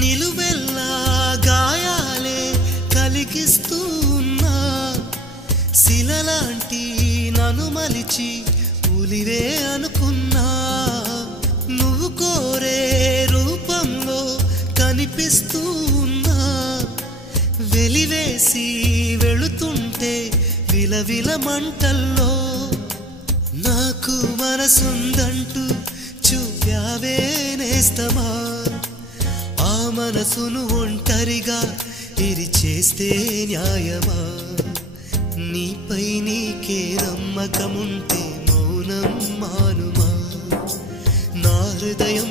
నిలువెల్లా గాయాలే కలిగిస్తున్నా శిలలాంటి నన్ను మలిచి ఉలివే అనుకున్నా నువ్వు కోరే రూపంలో కనిపిస్తున్నా వెలివేసి వెళుతుంటే విలవిల మంటల్లో నాకు మనసుందంటూ చూపావే నేస్తమా ఆ మనసును ఒంటరిగా ఇరిచేస్తే న్యాయమా నీపై నీకే నమ్మకముంటే మౌనం మానుమా నా హృదయం